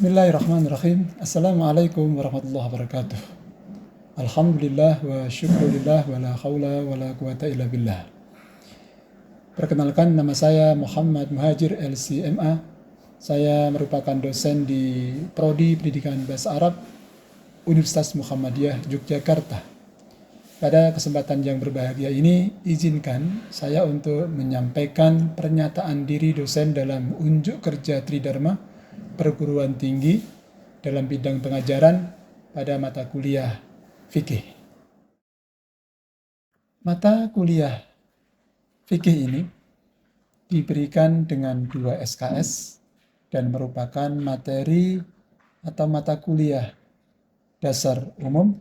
Bismillahirrahmanirrahim. Assalamualaikum warahmatullahi wabarakatuh. Alhamdulillah wa syukurillah wa la hawla wa la quwata illa billah. Perkenalkan, nama saya Muhammad Muhajir LCMA. Saya merupakan dosen di Prodi Pendidikan Bahasa Arab Universitas Muhammadiyah Yogyakarta. Pada kesempatan yang berbahagia ini, izinkan saya untuk menyampaikan pernyataan diri dosen dalam unjuk kerja Tridharma perguruan tinggi dalam bidang pengajaran pada mata kuliah fikih. Mata kuliah fikih ini diberikan dengan 2 SKS dan merupakan materi atau mata kuliah dasar umum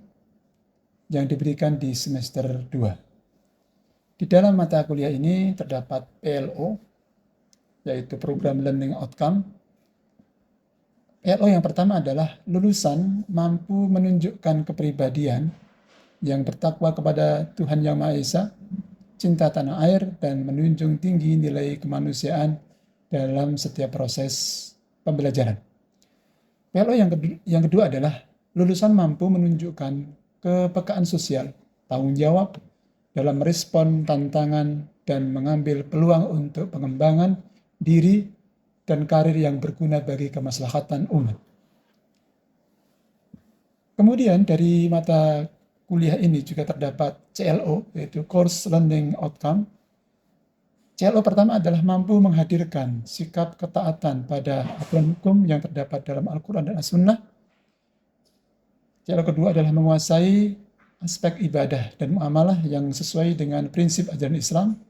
yang diberikan di semester 2. Di dalam mata kuliah ini terdapat PLO, yaitu Program Learning Outcome. PLO yang pertama adalah lulusan mampu menunjukkan kepribadian yang bertakwa kepada Tuhan Yang Maha Esa, cinta tanah air, dan menunjung tinggi nilai kemanusiaan dalam setiap proses pembelajaran. PLO yang kedua adalah lulusan mampu menunjukkan kepekaan sosial, tanggung jawab dalam merespon tantangan dan mengambil peluang untuk pengembangan diri dan karir yang berguna bagi kemaslahatan umat. Kemudian dari mata kuliah ini juga terdapat CLO, yaitu Course Learning Outcome. CLO pertama adalah mampu menghadirkan sikap ketaatan pada aturan hukum yang terdapat dalam Al-Quran dan As-Sunnah. CLO kedua adalah menguasai aspek ibadah dan muamalah yang sesuai dengan prinsip ajaran Islam,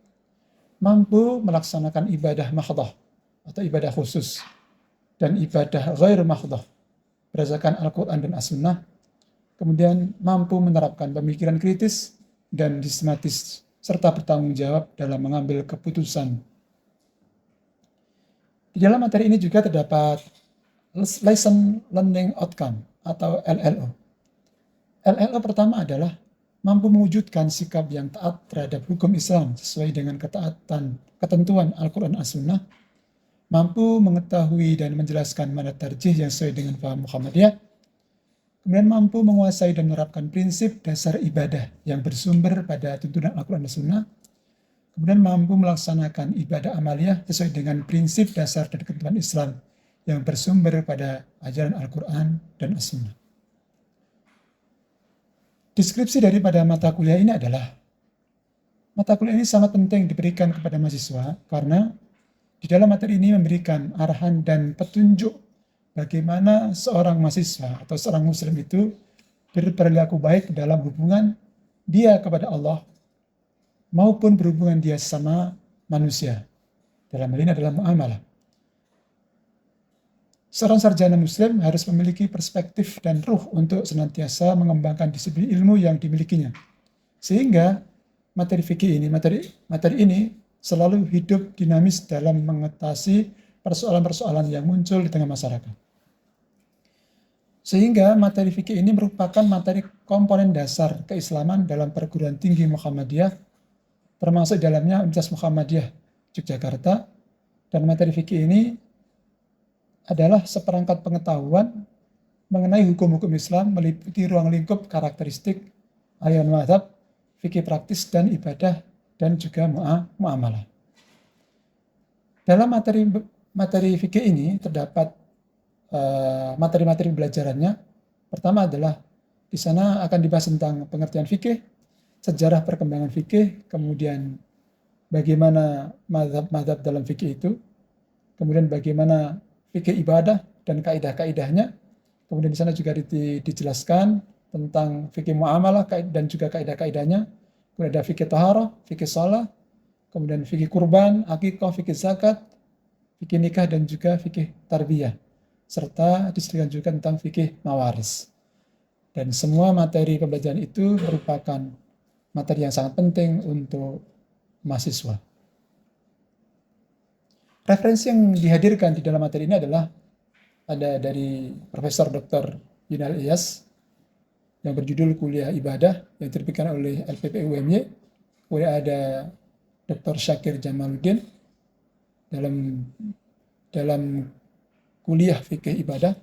mampu melaksanakan ibadah mahdhah atau ibadah khusus dan ibadah ghair mahdhah berdasarkan Al-Quran dan As-Sunnah, kemudian mampu menerapkan pemikiran kritis dan sistematis serta bertanggung jawab dalam mengambil keputusan. Di dalam materi ini juga terdapat Lesson Learning Outcome atau LLO. LLO pertama adalah mampu mewujudkan sikap yang taat terhadap hukum Islam sesuai dengan ketentuan Al-Quran As-Sunnah, mampu mengetahui dan menjelaskan mana tarjih yang sesuai dengan paham Muhammadiyah, kemudian mampu menguasai dan menerapkan prinsip dasar ibadah yang bersumber pada tuntunan Al-Quran dan Sunnah, kemudian mampu melaksanakan ibadah amaliyah sesuai dengan prinsip dasar dan ketentuan Islam yang bersumber pada ajaran Al-Quran dan As-Sunnah. Deskripsi daripada mata kuliah ini adalah, mata kuliah ini sangat penting diberikan kepada mahasiswa karena di dalam materi ini memberikan arahan dan petunjuk bagaimana seorang mahasiswa atau seorang muslim itu berperilaku baik dalam hubungan dia kepada Allah maupun berhubungan dia sama manusia. Dalam hal ini adalah muamalah. Seorang sarjana muslim harus memiliki perspektif dan ruh untuk senantiasa mengembangkan disiplin ilmu yang dimilikinya. Sehingga materi fikih ini, materi ini selalu hidup dinamis dalam mengatasi persoalan-persoalan yang muncul di tengah masyarakat. Sehingga materi fikih ini merupakan materi komponen dasar keislaman dalam perguruan tinggi Muhammadiyah, termasuk dalamnya Universitas Muhammadiyah Yogyakarta. Dan materi fikih ini adalah seperangkat pengetahuan mengenai hukum-hukum Islam meliputi ruang lingkup karakteristik aliran mazhab, fikih praktis dan ibadah, dan juga muamalah. Dalam materi fikih ini terdapat materi-materi pembelajarannya. Pertama adalah di sana akan dibahas tentang pengertian fikih, sejarah perkembangan fikih, kemudian bagaimana mazhab dalam fikih itu, kemudian bagaimana fikih ibadah dan kaidah-kaidahnya. Kemudian di sana juga dijelaskan tentang fikih muamalah dan juga kaidah-kaidahnya. Kemudian ada fikih taharah, fikih shalah, kemudian fikih kurban, akikah, fikih zakat, fikih nikah, dan juga fikih tarbiyah. Serta disebutkan juga tentang fikih mawaris. Dan semua materi pembelajaran itu merupakan materi yang sangat penting untuk mahasiswa. Referensi yang dihadirkan di dalam materi ini adalah ada dari Profesor Dr. Yunal Ilyas yang berjudul Kuliah Ibadah yang diterbitkan oleh LPP UMY. Kemudian ada Dr. Syakir Jamaluddin dalam kuliah fikih ibadah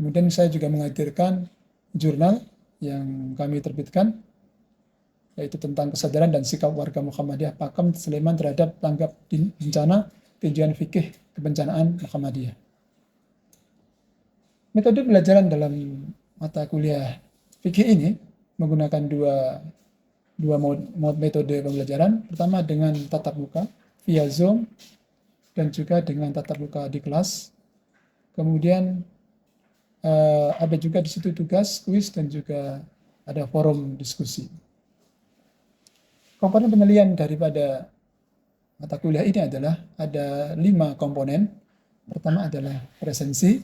Kemudian saya juga menghadirkan jurnal yang kami terbitkan, yaitu tentang kesadaran dan sikap warga Muhammadiyah Pakem Sleman terhadap tanggap bencana tinjauan fikih kebencanaan Muhammadiyah. Metode pembelajaran dalam mata kuliah fikih ini menggunakan dua metode pembelajaran. Pertama dengan tatap muka via Zoom dan juga dengan tatap muka di kelas. Kemudian ada juga di situ tugas, kuis, dan juga ada forum diskusi. Komponen penilaian daripada mata kuliah ini adalah ada 5 komponen. Pertama adalah presensi.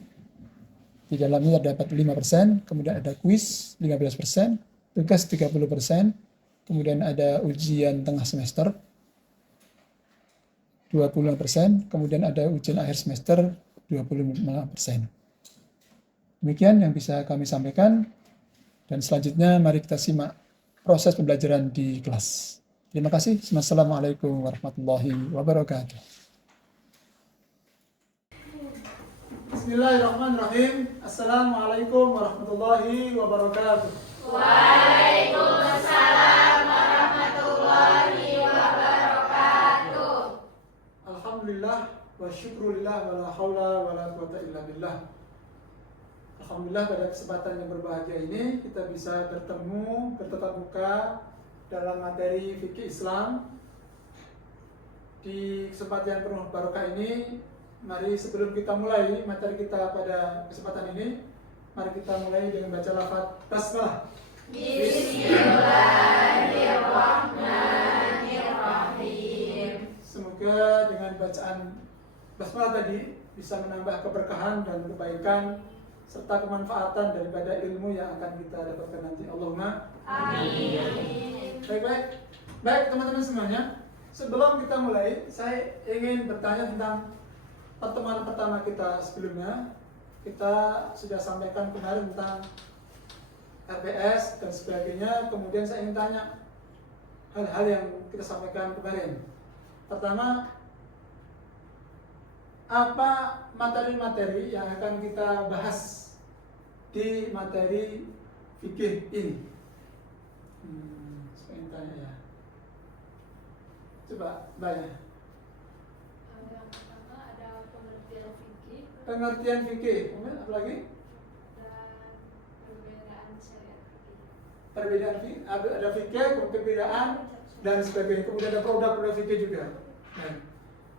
Di dalamnya terdapat 5%, kemudian ada kuis 15%, tugas 30%, kemudian ada ujian tengah semester 25%, kemudian ada ujian akhir semester 25%. Demikian yang bisa kami sampaikan, dan selanjutnya mari kita simak proses pembelajaran di kelas. Terima kasih. Wassalamualaikum warahmatullahi wabarakatuh. Bismillahirrahmanirrahim. Assalamualaikum warahmatullahi wabarakatuh. Waalaikumsalam warahmatullahi wabarakatuh. Alhamdulillah wa syukrulillah wa la haula wa la quwata illa billah. Alhamdulillah pada kesempatan yang berbahagia ini kita bisa bertemu bertatap muka dalam materi fikih Islam. Di kesempatan yang penuh barokah ini, mari sebelum kita mulai materi kita pada kesempatan ini, mari kita mulai dengan baca lafaz basmalah. Bismillahirrahmanirrahim. Semoga dengan bacaan basmalah tadi bisa menambah keberkahan dan kebaikan serta kemanfaatan daripada ilmu yang akan kita dapatkan nanti. Allahumma Amin. Baik teman-teman semuanya. Sebelum kita mulai, saya ingin bertanya tentang pertemuan pertama kita sebelumnya. Kita sudah sampaikan kemarin tentang RPS dan sebagainya. Kemudian saya ingin tanya hal-hal yang kita sampaikan kemarin. Pertama, apa materi-materi yang akan kita bahas di materi fikih ini? Saya ingin tanya ya. Coba, Mbak. Yang pertama ada pengertian fikih Pengertian fikih. Kemudian apa lagi? dan perbedaan syariat fikih. Perbedaan fikih, ada fikih, perbedaan dan sebagainya. Kemudian ada produk-produk fikih juga. Baik.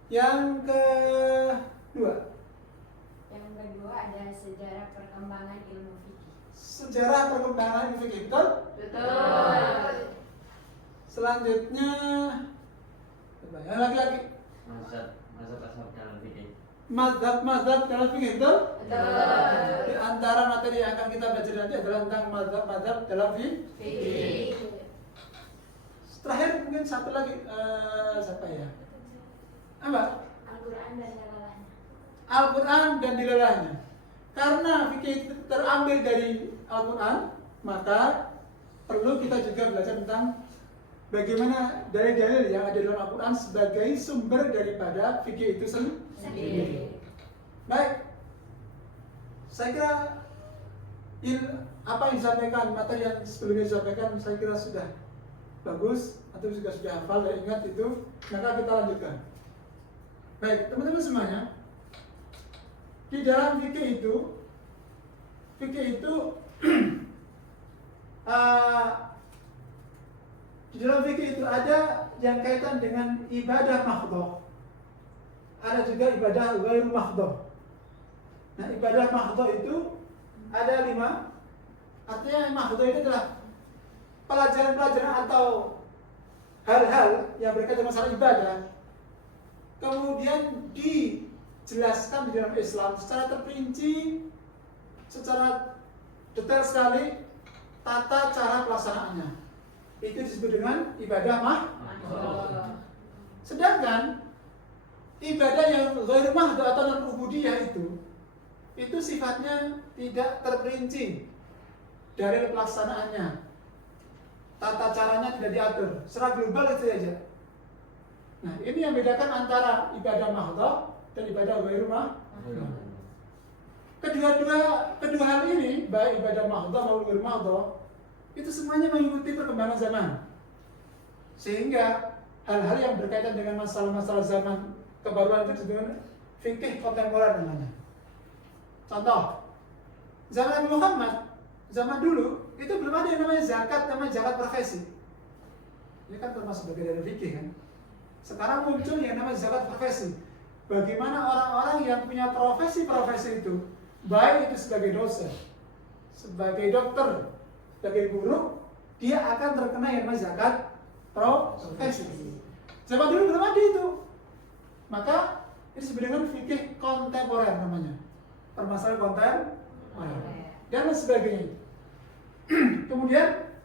Yang kedua, ada sejarah perkembangan ilmu fikih. sejarah perkembangan ilmu fikih, betul? Betul. Selanjutnya, coba yang laki-laki, mazhab ashab dalam fikih. mazhab dalam fikih, betul? Betul. Di antara materi yang akan kita baca nanti adalah tentang mazhab dalam fikih. Terakhir mungkin satu lagi, siapa ya? Apa? Al-Quran dan dalalahnya. Al-Quran dan dilalahnya. Karena fikih terambil dari Al-Quran, maka perlu kita juga belajar tentang bagaimana dalil-dalil yang ada dalam Al-Quran sebagai sumber daripada fikih itu sendiri. Baik, saya kira apa yang disampaikan, materi yang sebelumnya disampaikan, saya kira sudah bagus atau juga sudah hafal dan ingat itu, maka kita lanjutkan. Baik, teman-teman semuanya, di dalam fikih itu di dalam fikih itu ada yang kaitan dengan ibadah mahdhah, ada juga ibadah ghairu mahdhah. Nah, ibadah mahdhah itu ada 5. Artinya mahdhah itu adalah pelajaran-pelajaran atau hal-hal yang berkaitan dengan masalah ibadah, kemudian dijelaskan di dalam Islam secara terperinci, secara detail sekali tata cara pelaksanaannya. Itu disebut dengan ibadah mahdhah. Sedangkan ibadah yang ghairu mahdhah atau non-ubudiyah itu sifatnya tidak terperinci dari pelaksanaannya. Tata caranya tidak diatur, secara global itu saja. Nah, ini yang membedakan antara ibadah mahdhah dan ibadah ghairu mahdhah. kedua hal ini, baik ibadah mahdhah maupun ghair mahdhah, itu semuanya mengikuti perkembangan zaman. Sehingga hal-hal yang berkaitan dengan masalah-masalah zaman kebaruan itu disebut fikih kontemporer namanya. Contoh, zaman Nabi Muhammad, zaman dulu itu belum ada yang namanya zakat profesi. Ini kan termasuk bagian dari fikih kan. Sekarang muncul yang namanya zakat profesi. Bagaimana orang-orang yang punya profesi-profesi itu, baik itu sebagai dosen, sebagai dokter, sebagai guru, dia akan terkena yang namanya zakat profesi. Zaman dulu belum ada itu. Maka ini disebut dengan fikih kontemporer namanya. Permasalahan kontemporer dan lain sebagainya. Kemudian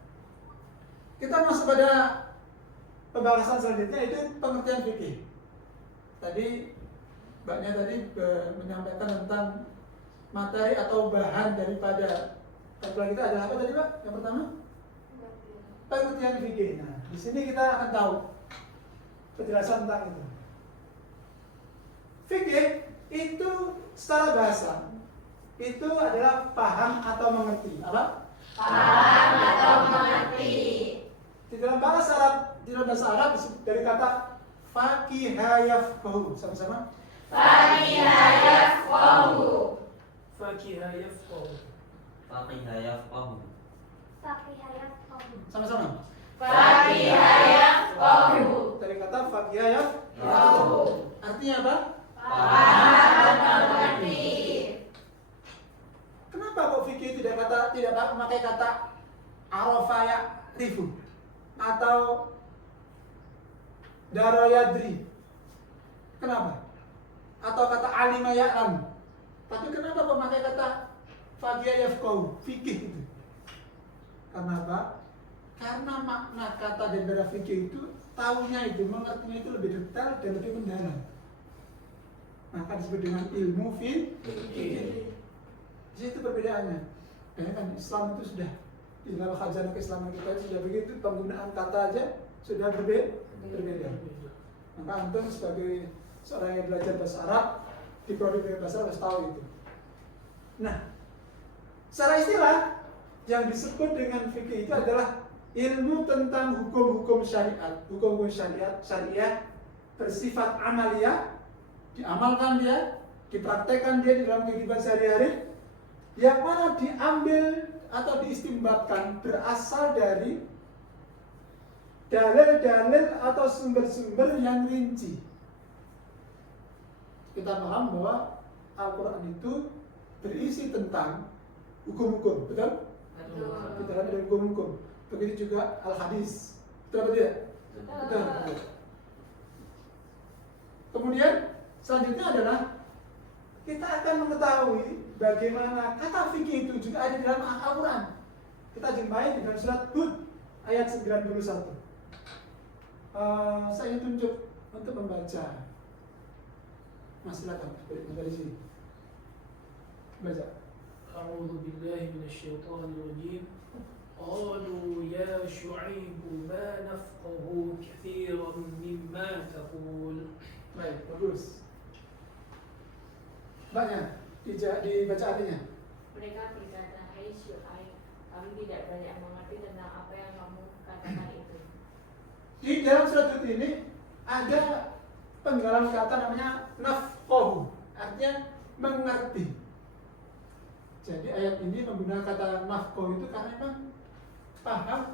kita masuk pada pembahasan selanjutnya, itu pengertian fikih. Tadi Mbaknya menyampaikan tentang materi atau bahan daripada kajian kita adalah apa tadi Pak? Yang pertama? Pengertian fikih. Nah, di sini kita akan tahu penjelasan tentang itu. Fikih itu secara bahasa itu adalah paham atau mengerti. Apa? Paham atau mengerti. Di dalam bahasa Arab dari kata faqiha yafqahu. Sama-sama. Faqiha yafqahu. Faqiha yafqahu. Faqiha yafqahu. Faqiha yafqahu. Sama-sama. Faqiha yafqahu. Dari kata faqiha Yafqahu. artinya apa? Paham atau mengerti. Kenapa kok fikih tidak memakai kata arafa ya'rifu atau dara yadri? Kenapa? Atau kata alima ya'lam. Tapi kenapa kok memakai kata faqiha yafqahu, fikih itu? Karena apa? Karena makna kata daripada fikih itu, tahunya itu, mengertinya itu lebih detail dan lebih mendalam. Maka disebut dengan ilmu fikih. Di situ perbedaannya. Karena kan Islam itu sudah di dalam khazanah keislaman kita itu sudah begitu, penggunaan kata aja sudah berbeda. Maka antum sebagai seorang yang belajar bahasa Arab di prodi bahasa Arab harus tahu itu. Nah, secara istilah yang disebut dengan fikih itu adalah ilmu tentang hukum-hukum syariat, hukum-hukum syariah bersifat amaliyah, diamalkan dia, dipraktekkan dia di dalam kehidupan sehari-hari, yang mana diambil atau diistimbatkan berasal dari dalil-dalil atau sumber-sumber yang rinci. Kita paham bahwa Al-Quran itu berisi tentang hukum-hukum, betul? Di dalamnya ada hukum-hukum. Begitu juga Al-Hadis, betul atau tidak? Betul. Kemudian selanjutnya adalah kita akan mengetahui bagaimana kata fikih itu juga ada di dalam Al-Quran. Kita jumpai di dalam surat Hud ayat 91. Saya tunjuk untuk membaca. Mas silakan dari sini. Baca. A'udzu billahi minasyaitonir rajim. Qalu ya Syu'aib ma nafqahu katsiran mimma taqul. Baik, bagus. Mbaknya, dibaca artinya. Mereka berkata, hai Syu'aib, kami tidak banyak mengerti tentang apa yang kamu katakan itu. Di dalam surat Hud ini ada penggalan kata namanya nafqahu, artinya mengerti. Jadi ayat ini menggunakan kata nafqahu itu karena memang paham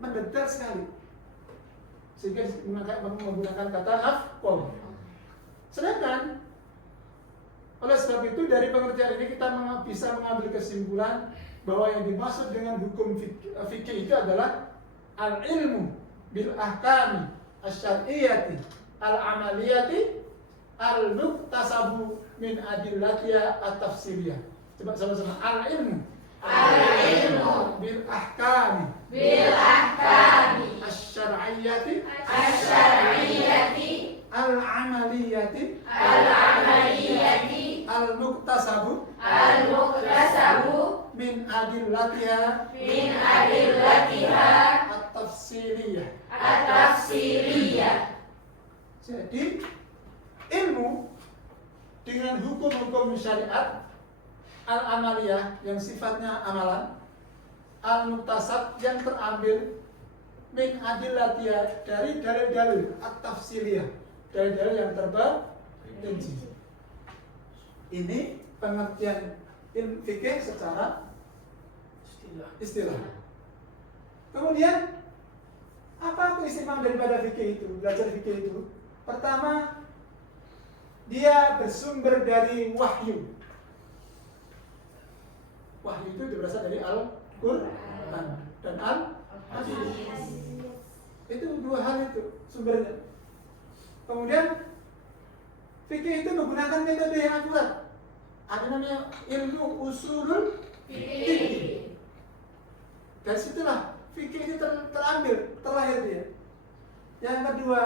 mendetail sekali, sehingga menggunakan kata nafqahu. Sedangkan oleh sebab itu dari pengertian ini kita bisa mengambil kesimpulan bahwa yang dimaksud dengan hukum fikih itu adalah al-ilmu bil ahkami asy-syar'iyyati al-amaliyati al-muktasabu min adillatiha at-tafsiriyah. Coba sama-sama, al-ilmu bil ahkami asy-syar'iyyati al-amaliyati al-muktasabu min adillatiha at-tafsiriyah. Jadi ilmu dengan hukum-hukum syariat al-amaliyah yang sifatnya amalan, al-muktasab yang terambil min adillatiyah dari dalil-dalil at-tafsiliyah, dalil-dalil yang terperinci. Ini pengertian ilmu fikih secara istilah. Kemudian apa keistimewaan daripada fikih itu, belajar fikih itu? Pertama, dia bersumber dari wahyu. Wahyu itu berasal dari Al-Quran dan Al-Hadis. Itu dua hal itu sumbernya. Kemudian fikih itu menggunakan metode yang akurat. Ada namanya ilmu usulul fikih. Dari situlah fikih itu terambil, terlahir dia. Yang kedua,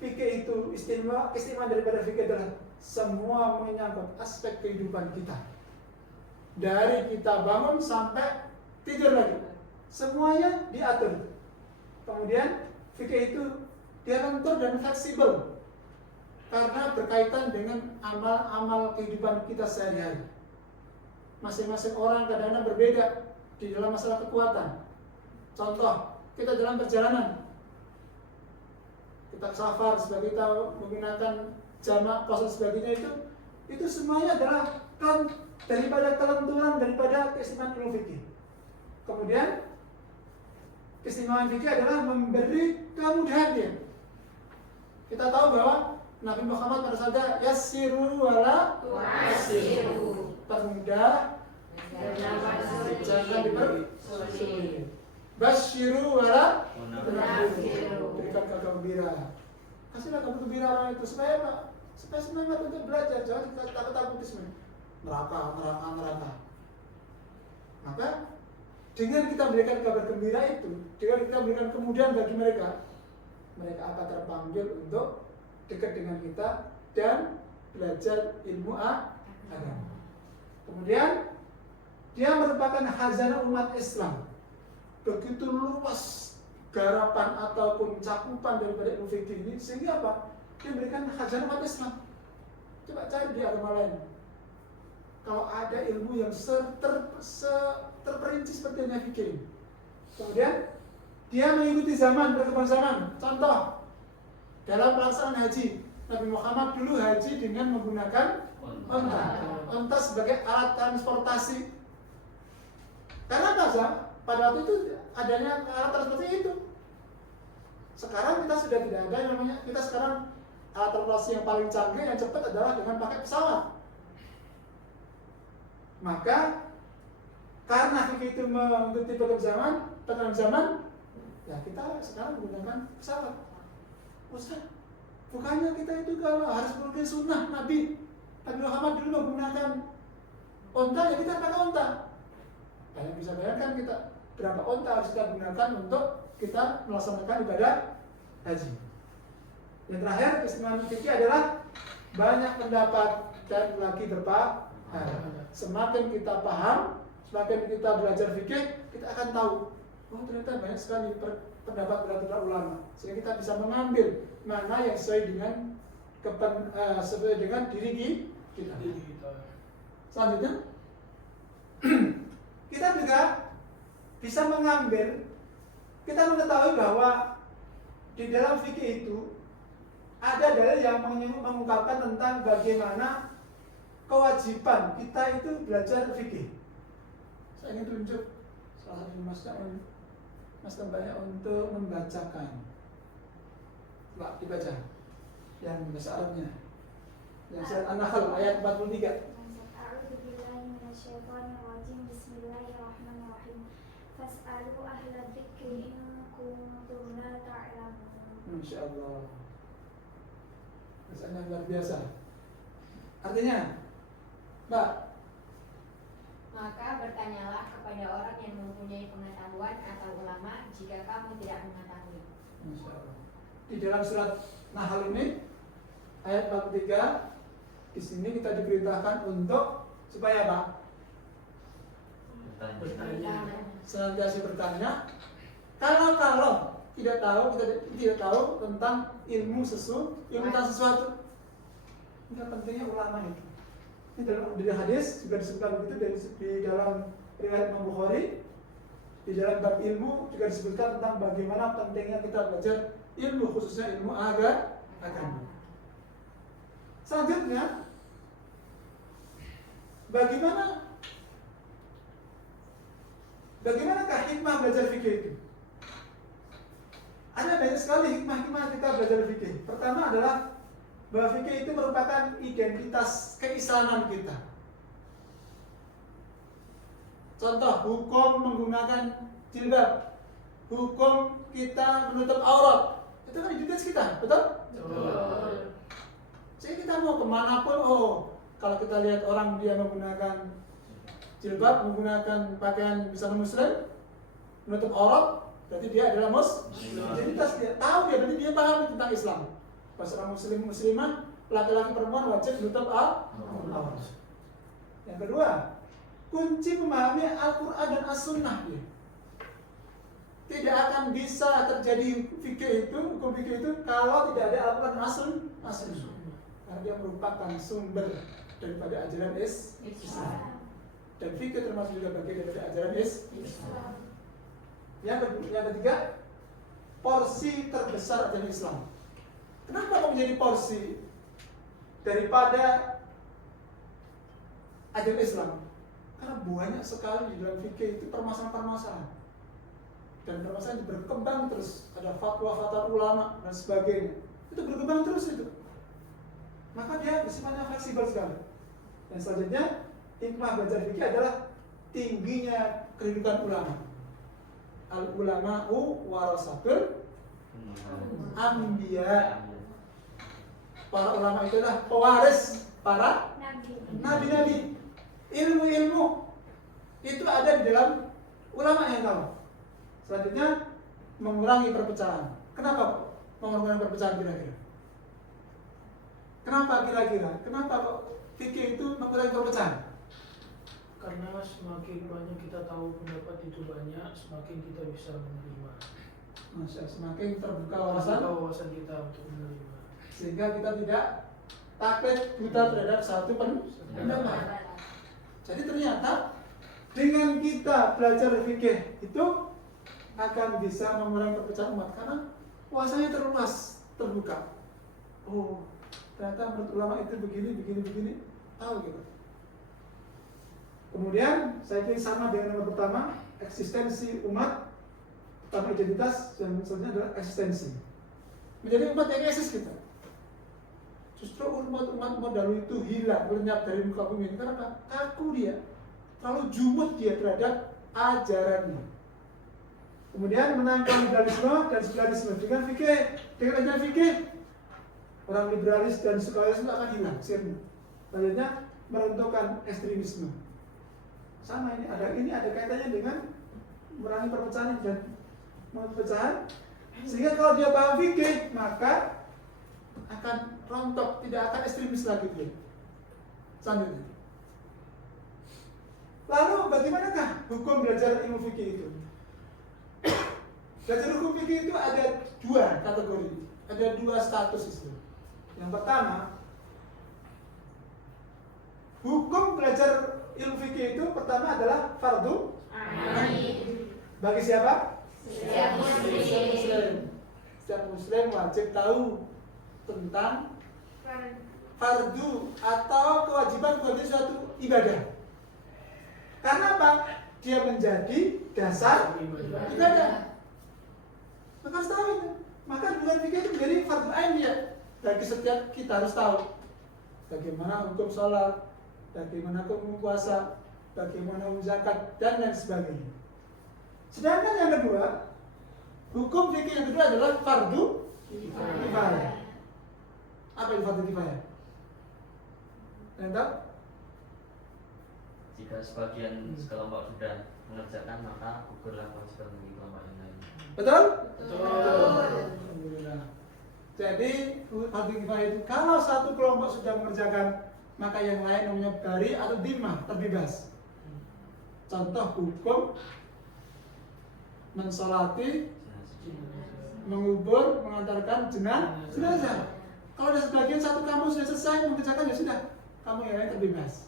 fikih itu istimewa daripada fikih adalah semua menyangkut aspek kehidupan kita. Dari kita bangun sampai tidur lagi, semuanya diatur. Kemudian fikih itu dia lentur dan fleksibel karena berkaitan dengan amal-amal kehidupan kita sehari-hari. Masing-masing orang kadang-kadang berbeda di dalam masalah kekuatan. Contoh, kita dalam perjalanan, kita safar, sebagai kita menggunakan jamak, kos dan sebagainya, itu semuanya adalah daripada kelenturan, daripada keistimewaan ilmu fikih. Kemudian keistimewaan fikih adalah memberi kemudahan dia. Kita tahu bahwa Nabi Muhammad bersabda, yassiru wala tu'assiru. Permudah, jangan dipersulit. Basyiru wala tunaffiru. Berikan kabar gembira. Kasihlah kabar gembira orang itu supaya apa? Supaya semangat untuk belajar. Jangan takut-takuti semuanya. Neraka. Maka dengan kita berikan kabar gembira itu, dengan kita berikan kemudahan bagi mereka akan terpanggil untuk dekat dengan kita dan belajar ilmu agama. Kemudian dia merupakan khazanah umat Islam. Begitu luas garapan ataupun cakupan daripada ilmu fikih ini, sehingga apa? Dia memberikan khazanah umat Islam. Coba cari di agama lain. Kalau ada ilmu yang terperinci seperti ilmu fikih. Kemudian dia mengikuti zaman, perkembangan zaman. Contoh, dalam pelaksanaan haji, Nabi Muhammad dulu haji dengan menggunakan unta. Unta sebagai alat transportasi. Karena apa? Pada waktu itu adanya alat transportasi itu. Sekarang kita sudah tidak ada yang namanya, kita sekarang alat transportasi yang paling canggih, yang cepat adalah dengan pakai pesawat. Maka karena itu mengikuti perkembangan zaman, ya kita sekarang menggunakan pesawat. Ustaz, bukannya kita itu kalau harus mengikuti sunnah Nabi Muhammad dulu menggunakan onta, ya kita pakai onta. Kalian bisa bayangkan kita berapa onta harus kita gunakan untuk kita melaksanakan ibadah haji. Yang terakhir, keistimewaan fikih adalah banyak pendapat dan lagi berpahala. Semakin kita paham, semakin kita belajar fikih, kita akan tahu, oh ternyata banyak sekali pendapat ulama, sehingga kita bisa mengambil mana yang sesuai dengan diri kita. Selanjutnya, kita juga bisa mengambil, kita mengetahui bahwa di dalam fikih itu ada dalil yang mengungkapkan tentang bagaimana kewajiban kita itu belajar fikih. Saya ingin tunjuk salah satu Mas banyak untuk membacakan. Coba dibaca yang bahasa Arabnya. Yang surat An-Nahl ayat 43. Bismillahirrahmanirrahim. Fas'alu ahla dzikri in kuntum la ta'lamun. Insyaallah. Bahasanya luar biasa. Artinya, Mbak, maka bertanyalah kepada orang yang mempunyai pengetahuan atau ulama jika kamu tidak mengetahui. Insyaallah. Di dalam surat Nahl ini ayat 43, di sini kita diperintahkan untuk supaya apa? Bertanya. Senantiasa bertanya. Kalau tidak tahu, kita tidak tahu tentang ilmu tentang sesuatu. Ini pentingnya ulama itu. Ini di hadis juga disebutkan begitu di dalam riwayat Imam Bukhari. Di dalam bab ilmu juga disebutkan tentang bagaimana pentingnya kita belajar ilmu, khususnya ilmu agama. Selanjutnya, bagaimanakah hikmah belajar fikih itu? Ada banyak sekali hikmah-hikmah kita belajar fikih. Pertama adalah bahwa fikih itu merupakan identitas keislaman kita. Contoh, hukum menggunakan jilbab, hukum kita menutup aurat, itu kan identitas kita, betul? Jadi kita mau kemanapun, kalau kita lihat orang dia menggunakan jilbab, menggunakan pakaian busana muslim, menutup aurat, berarti dia adalah identitas dia, tahu dia, berarti dia paham tentang Islam. Seorang muslimah, laki-laki perempuan wajib menutup aurat. Yang kedua, kunci memahami Al-Quran dan As-Sunnah dia. Tidak akan bisa terjadi hukum fikih itu kalau tidak ada Al-Quran dan As-Sunnah. Karena dia merupakan sumber daripada ajaran Islam. Dan fikih termasuk juga bagian daripada ajaran Islam. Yang ketiga, porsi terbesar ajaran Islam. Kenapa kok menjadi porsi daripada ajaran Islam? Karena banyak sekali di dalam fikih itu permasalahan-permasalahan. Dan permasalahan itu berkembang terus. Ada fatwa-fatwa ulama dan sebagainya. Itu berkembang terus itu. Maka dia sifatnya fleksibel sekali. Dan selanjutnya, hikmah belajar fikih adalah tingginya kedudukan ulama. Al-ulama'u warasatul anbiya. Para ulama itu adalah pewaris para nabi-nabi. Ilmu-ilmu itu ada di dalam ulama yang tahu. Selanjutnya, mengurangi perpecahan. Kenapa mengurangi perpecahan kira-kira? Kenapa kok fikih itu mengurangi perpecahan? Karena semakin banyak kita tahu pendapat itu banyak, semakin kita bisa menerima. Semakin terbuka wawasan kita untuk menerima. Sehingga kita tidak takut buta terhadap satu pendapat. Jadi ternyata dengan kita belajar fikih itu akan bisa mengurangi perpecahan umat karena wawasannya terluas, terbuka. Oh, ternyata menurut ulama itu begini, tahu gitu. Kemudian saya kira sama dengan nomor pertama, eksistensi umat, pertama identitas, dan selanjutnya adalah eksistensi. Menjadi umat yang eksis kita. Justru umat-umat dahulu itu hilang, lenyap dari muka bumi ini. Karena kaku dia, terlalu jumut dia terhadap ajarannya. Kemudian menangkal liberalisme dan sekularisme dengan ajaran fikih, orang liberalis dan sekularisme akan hilang. Selanjutnya meruntuhkan ekstremisme. Sama ini ada kaitannya dengan memerangi perpecahan dan perpecahan. Sehingga kalau dia paham fikih, maka akan rontok, tidak akan ekstremis lagi dia. Selanjutnya. Lalu bagaimanakah hukum belajar ilmu fikih itu? Belajar hukum fikih itu ada dua kategori, ada dua status itu. Yang pertama, hukum belajar ilmu fikih itu pertama adalah fardu ain. Bagi siapa? Setiap muslim. Setiap muslim wajib tahu tentang fardu atau kewajiban suatu ibadah. Karena apa? Dia menjadi dasar ibadah. Maka harus tahu itu. Maka bulan fikih itu menjadi fardu ain dia. Bagi setiap kita harus tahu bagaimana hukum sholat, bagaimana hukum puasa, bagaimana hukum zakat, dan lain sebagainya. Sedangkan yang kedua, hukum fikih yang kedua adalah fardu kifayah. Apa itu fardu kifayah? Tahu? Jika sebagian kelompok sudah mengerjakan, maka gugurlah kewajiban bagi kelompok yang lain. Betul? Betul. Alhamdulillah. Jadi fardu kifayah itu kalau satu kelompok sudah mengerjakan, maka yang lain namanya bari atau dimah, terbebas. Contoh hukum mensolati, mengubur, mengantarkan jenazah. Kalau ada sebagian satu kampus sudah selesai mengerjakan, ya sudah, kamu yang lain terbebas.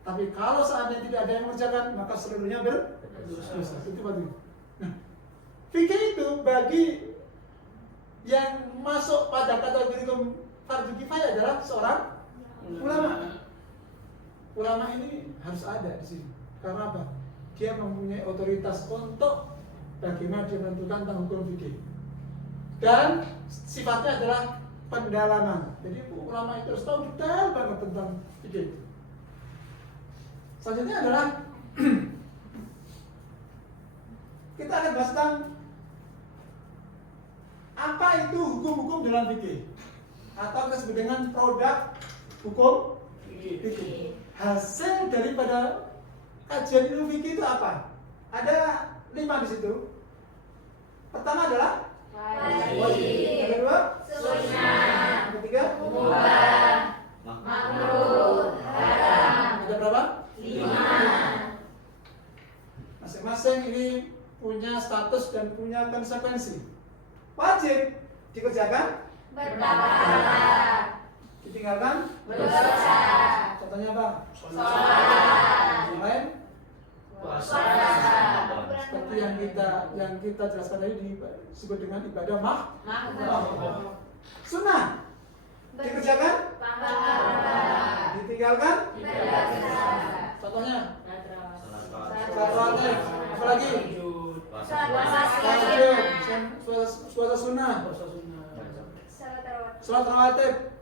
Tapi kalau seandainya tidak ada yang mengerjakan, maka seluruhnya berdosa. Itu bagi. Nah, fikih itu bagi yang masuk pada kategori fardu kifayah adalah seorang ulama. Ulama ini harus ada di sini. Karena apa? Dia mempunyai otoritas untuk bagaimana dia menentukan tentang hukum fikih. Dan sifatnya adalah pendalaman. Jadi ulama itu harus tahu detail banget tentang fikih. Selanjutnya adalah kita akan bahas tentang apa itu hukum-hukum dalam fikih, atau kita sebut dengan produk hukum fikih. Hasil daripada kajian ilmu fikih itu apa? Ada 5 di situ. Pertama adalah wajib. Yang kedua sunnah. Yang ketiga Mubah. Makruh. Haram. Ada berapa? 5. Masing-masing ini punya status dan punya konsekuensi. Wajib dikerjakan, Berpahala. ditinggalkan Berdosa. Contohnya apa? Sholat. Yang lain Puasa. seperti yang kita jelaskan tadi disebut dengan ibadah Makruh. sunnah dikerjakan, Pahala. ditinggalkan. Berdosa. Contohnya Salat rawatib, apa lagi? Sujud. Tahajud, puasa sunnah, Puasa sunnah. sholat rawatib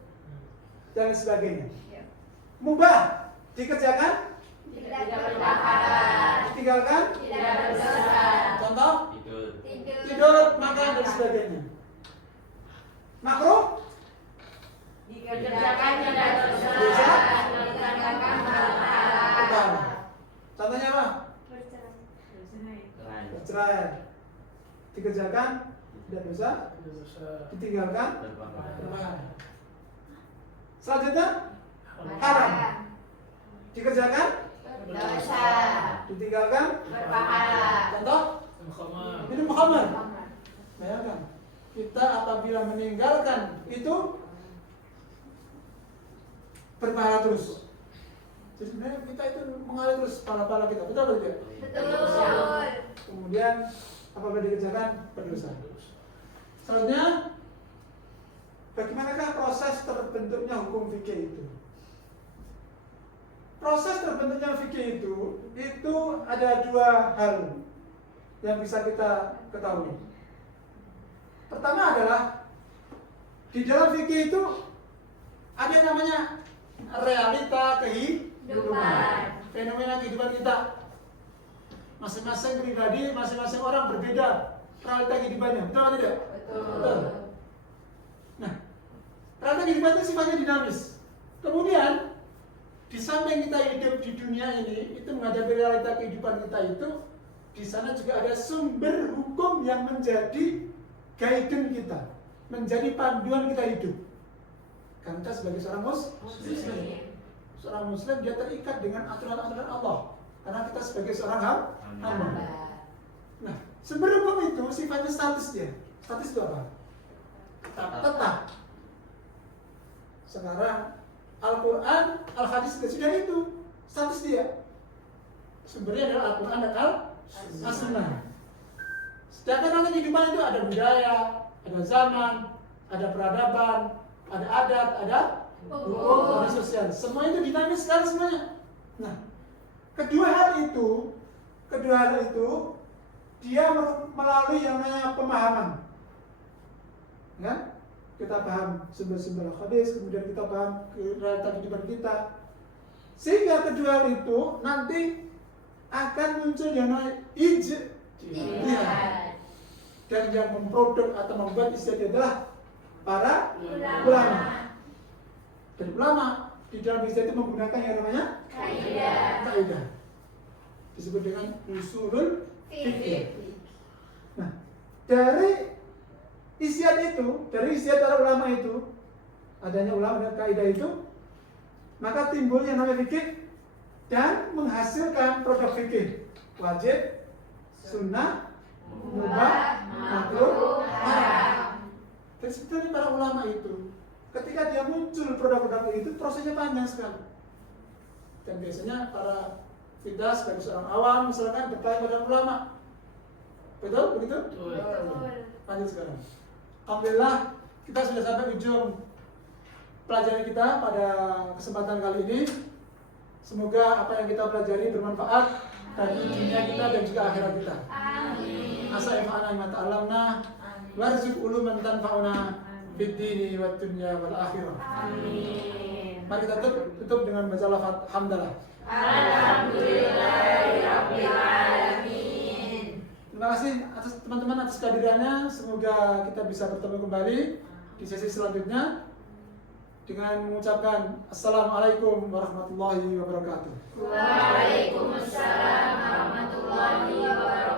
dan sebagainya. Ya. Mubah dikerjakan, Tidak berpahala. ditinggalkan. Tidak berdosa. Contoh tidur. tidur, makan dan sebagainya. Makruh Dikerjakan tidak berdosa. Dosa. Dikerjakan berpahala. perkara. Contohnya apa? Cerai. Bercerai. Dikerjakan tidak dosa, Dosa. ditinggalkan Berpahala. berpahala. Selanjutnya haram. Dikerjakan, Berdosa. ditinggalkan. Berpahala. Contoh Khamar. minum khamar. Bayangkan, kita apabila meninggalkan itu berpahala terus. Jadi sebenarnya kita itu mengalir terus pahala-pahala kita, betul atau tidak? Betul. Kemudian apabila dikerjakan berdosa. Selanjutnya, bagaimanakah proses terbentuknya hukum fikih itu? Proses terbentuknya fikih itu ada 2 hal yang bisa kita ketahui. Pertama adalah di dalam fikih itu ada yang namanya realita kehidupan, fenomena kehidupan kita. Masing-masing pribadi, masing-masing orang berbeda realita kehidupannya, betul atau tidak? Betul. Nah, realita kehidupan itu sifatnya dinamis. Kemudian di samping kita hidup di dunia ini, itu menghadapi realita kehidupan kita itu, di sana juga ada sumber hukum yang menjadi guidance kita, menjadi panduan kita hidup. Karena kita sebagai seorang muslim, seorang muslim dia terikat dengan aturan-aturan Allah. Karena kita sebagai seorang hamba. Nah, sumber hukum itu sifatnya statis dia. Statis itu apa? Tetap. Sekarang Al-Quran, Al-Hadis sudah itu status dia. Sumbernya adalah Al-Quran dan As-Sunnah. Sedangkan dalam kehidupan itu ada budaya, ada zaman, ada peradaban, ada adat, ada hukum, ada sosial. Semua itu dinamis sekali semuanya. Nah, kedua hal itu dia melalui yang namanya pemahaman. Kan? Kita paham sumber-sumber hadis, kemudian kita paham realita kehidupan kita. Sehingga kedua hal itu nanti akan muncul yang namanya ijtihad. Dan yang memproduk atau membuat ijtihad adalah para ulama. Dan ulama di dalam ijtihad itu menggunakan yang namanya kaidah. Disebut dengan usulul fikih. Nah, dari ijtihad itu, dari ijtihad para ulama itu, adanya ulama dan kaidah itu, maka timbul yang namanya fikih dan menghasilkan produk fikih wajib, sunnah, mubah, makruh, haram. Dan sebetulnya para ulama itu, ketika dia muncul produk-produk itu prosesnya panjang sekali. Dan biasanya para kita sebagai seorang awam misalkan bertanya pada ulama. Betul? Begitu? Betul. Lanjut sekarang. Alhamdulillah kita sudah sampai ujung pelajaran kita pada kesempatan kali ini. Semoga apa yang kita pelajari bermanfaat bagi dunia kita dan juga akhirat kita. Amin. Asa ifa'ana ma ta'alamna warzuq uluman tanfa'una fid dini wad dunya wal akhirah. Amin. Mari kita tutup dengan baca lafaz hamdalah. Alhamdulillahirabbil alamin. Terima kasih atas teman-teman atas kehadirannya. Semoga kita bisa bertemu kembali di sesi selanjutnya dengan mengucapkan Assalamualaikum warahmatullahi wabarakatuh. Waalaikumsalam warahmatullahi wabarakatuh.